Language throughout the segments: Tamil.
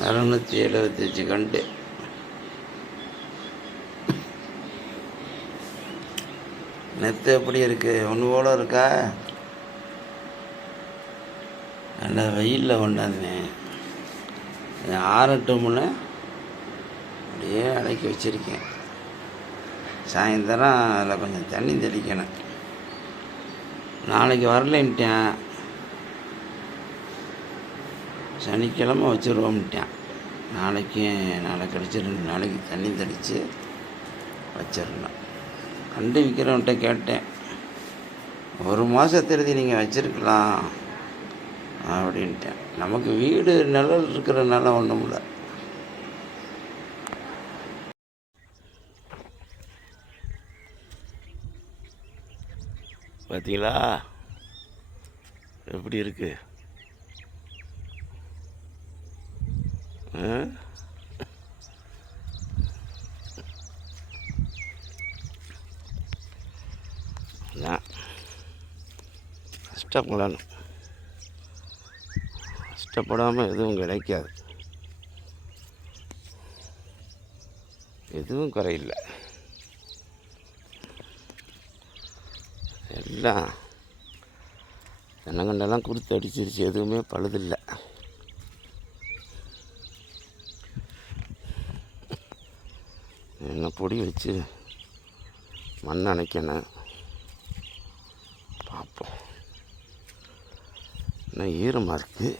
அறுநூற்றி எழுபத்தஞ்சி கண்டு. நெத்து எப்படி இருக்கு? ஒன்று போல இருக்கா? நல்லா வெயிலில் கொண்டாந்தேன். இது ஆறட்டும்னு அப்படியே அடக்கி வச்சுருக்கேன். சாயந்தரம் அதில் கொஞ்சம் தண்ணி தெளிக்கணும். நாளைக்கு வரலைன்ட்டேன். சனிக்கிழமை வச்சுருவோம்ட்டான். நாளைக்கு நாளை கழிச்சு ரெண்டு நாளைக்கு தண்ணி தெளித்து வச்சிடணும். கண்டு விற்கிறவன்ட்ட கேட்டேன் ஒரு மாதத்திருதி நீங்கள் வச்சுருக்கலாம் அப்படின்ட்டேன். நமக்கு வீடு நிழல் இருக்கிறனால ஒன்றும் இல்லை. பார்த்தீங்களா எப்படி இருக்குது ஆ? அதான் கஷ்டப்படணும் கஷ்டப்படாமல் எதுவும் கிடைக்காது எதுவும் குறையில்லை எல்லாம் தென்னங்கண்டெல்லாம் கொடுத்து அடிச்சிருச்சு எதுவுமே பழுதில்லை என்ன பொடி வச்சு மண் அணைக்கணும். பார்ப்போம். இன்னும் ஈரமாக இருக்குது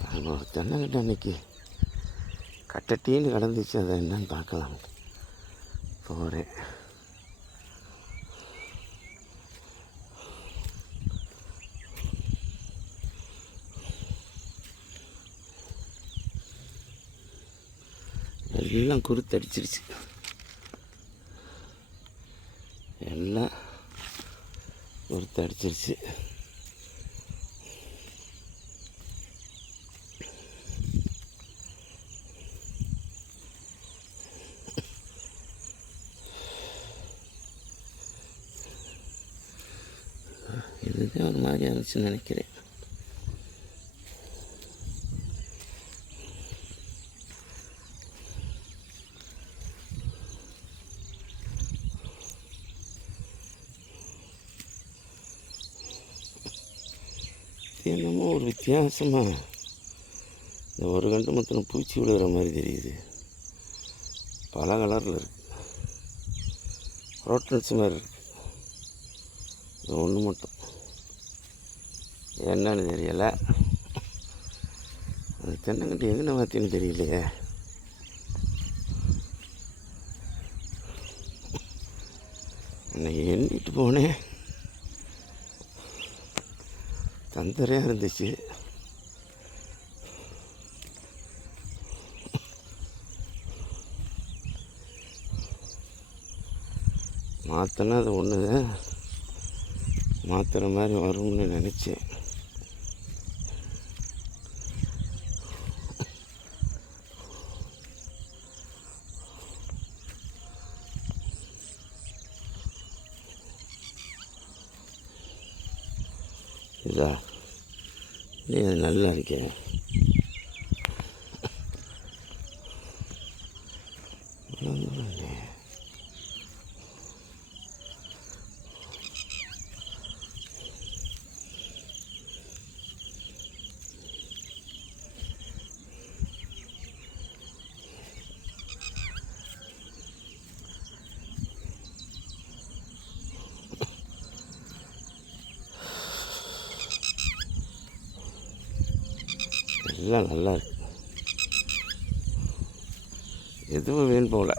நான் ஒரு தென்னங்கிட்ட அன்னைக்கு கட்டட்டின்னு கிடந்துச்சு அதை என்னன்னு பார்க்கலாம். போகிறேன் எல்லாம் குருத்தடிச்சிருச்சு. எல்லாம் குருத்தடிச்சிருச்சு இதுதான் ஒரு நினைக்கிறேன். என்னமோ ஒரு வித்தியாசமாக இந்த ஒரு கண்டு மொத்தம் பூச்சி விழுகிற மாதிரி தெரியுது. பல கலரில் இருக்குது ரோட்டன்ஸ் மாதிரி இருக்குது இது ஒன்று மட்டும். என்னன்னு தெரியலை. அந்த தென்னங்கட்டு எங்கே மாற்றின்னு தெரியலையே. அன்னைக்கு எண்ணிட்டு போனேன். தந்தரையாக இருந்துச்சு. மாற்றினா அது ஒன்று தான் மாற்றுற மாதிரி வரும்னு நினச்சேன். இதா இது நல்லா இருக்கேன் எல்லாம் நல்லா இருக்கு. எதுவும் வீண் போகல.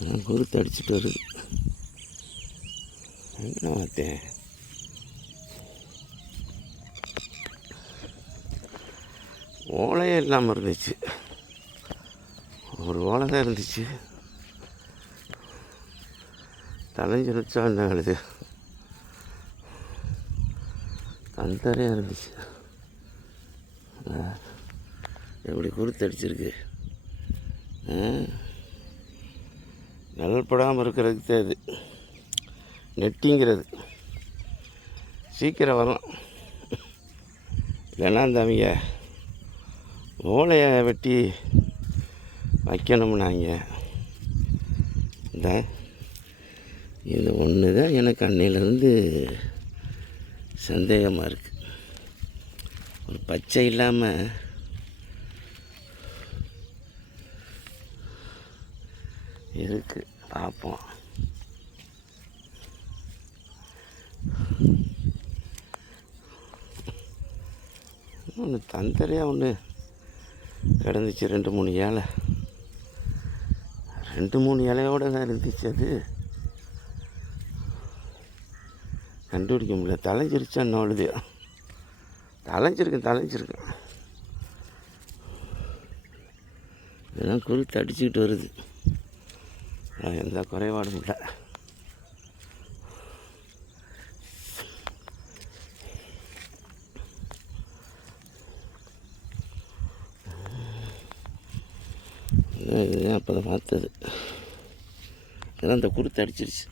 நான் குருத்து அடிச்சிட்டு வருது. என்ன பார்த்தேன் ஓலையே இல்லாமல் இருந்துச்சு. ஒரு ஓலை தான் இருந்துச்சு. தலைஞ்சிருச்சா என்ன ஆகுது தந்தரையாக இருந்துச்சு. ஆ, எப்படி குருத்தடிச்சிருக்கு? நல்படாமல் இருக்கிறதுக்கு தான் இது நெட்டிங்கிறது. சீக்கிரம் வரலாம். இல்லைன்னா அந்த அவங்க ஓலையை வெட்டி வைக்கணும்னாங்க. இந்த இது ஒன்று தான் எனக்கு அன்னையிலேருந்து சந்தேகமாக இருக்குது ஒரு பச்சை இல்லாமல் இருக்குது பார்ப்போம் ஒன்று தந்தரையாக ஒன்று கிடந்துச்சு ரெண்டு மூணு இலை. ரெண்டு மூணு இலையோட தான் இருந்துச்சு அது. கண்டுபிடிக்க முடியல. தலைஞ்சிருச்சா அழுது தலைஞ்சிருக்கேன் தலைஞ்சிருக்கேன். இதெல்லாம் குருத்து அடிச்சுக்கிட்டு வருது. எந்த குறைபாடும் இல்லை. இதுதான் அப்போ தான் பார்த்தது. இதெல்லாம் இந்த குருத்து அடிச்சிருச்சு.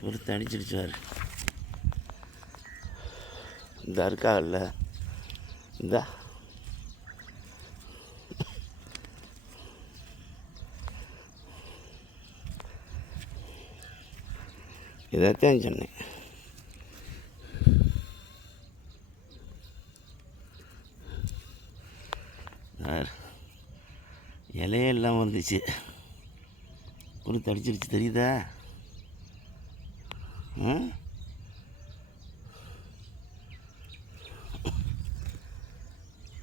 குருத்து அடிச்சிருச்சு வேறு இந்த இருக்காகல்ல இந்த. இதைத்தான் சொன்னேன். இலையெல்லாம் வந்துச்சு. குருத்து அடிச்சிருச்சு தெரியுதா? ஆ?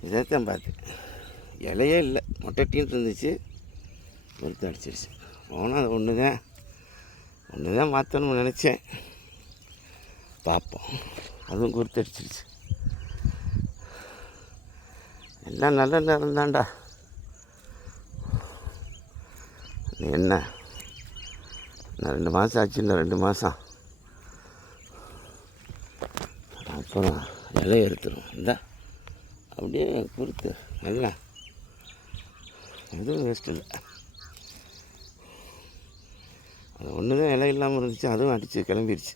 இதைத்தான் பார்த்தேன் இலையே இல்லை. மொட்டைட்டின்னு இருந்துச்சு குருத்து அடிச்சிருச்சு போனால் அது ஒன்று தான். ஒன்று தான் மாற்றணும்னு நினச்சேன். பார்ப்போம். அதுவும் குருத்து அடிச்சிருச்சு எல்லாம் நல்ல நேரம் தான்டா. நீ என்ன? நான் ரெண்டு மாதம் ஆச்சு இன்னும் ரெண்டு மாதம். அப்புறம் இலை எடுத்துரும் இந்த. அப்படியே கொடுத்து நல்லா. எதுவும் வேஸ்ட் இல்லை. அது ஒன்று தான் இலை இல்லாமல் இருந்துச்சு அதுவும் அடித்து கிளம்பிடுச்சு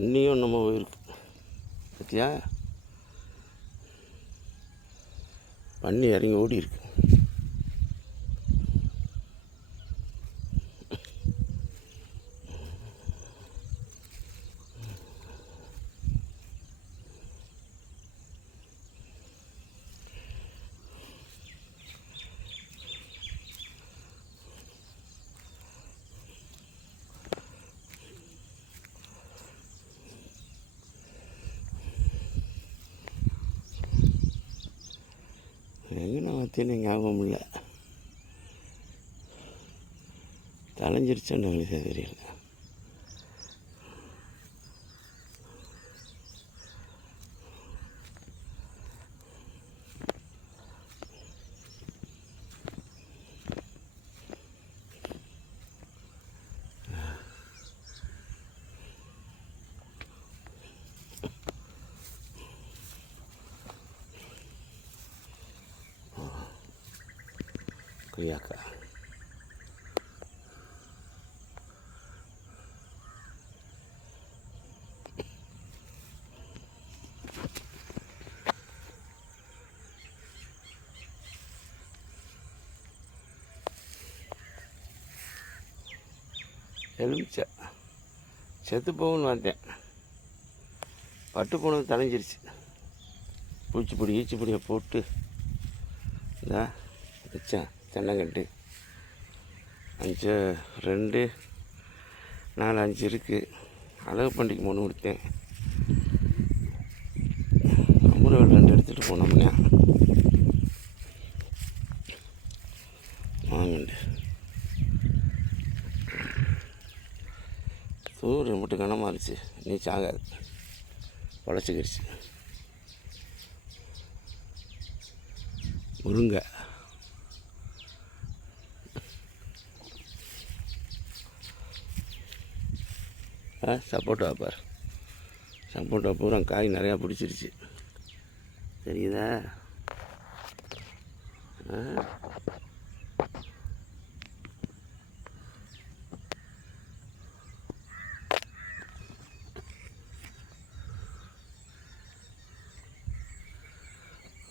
தண்ணியும் நம்ம போயிருக்கு பார்த்தியா பண்ணி இறங்கி ஓடி இருக்கு பற்றின ஞாபகம் இல்லை. தலைஞ்சிருச்சுன்னு எங்களுக்கு தெரியல. கொய்யாக்கா எலுமிச்சை செத்து போகும்னு வந்தேன் பட்டு போனது தலைஞ்சிருச்சு பூச்சிப்பொடி ஈச்சிப்பொடியை போட்டு இந்தா வச்சேன் தென்னங்கண்டு அஞ்சு ரெண்டு நாலு அஞ்சு இருக்குது அழகு பண்டிகை மூணு கொடுத்தேன். அமுரவேல் ரெண்டு எடுத்துகிட்டு போனோம்னா வாங்கண்டு. சூரியன் மட்டும் கனமாக இருந்துச்சு. நீச்சு ஆகாது. பொழைச்சிக்கிருச்சு முருங்கை. சப்போட்டா பார். சப்போட்டா பூரா காய் நிறையா பிடிச்சிருச்சு. தெரியுதா? ஆ?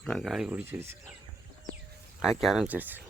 பூரா காய் பிடிச்சிருச்சு. காய்க்க ஆரம்பிச்சிருச்சு.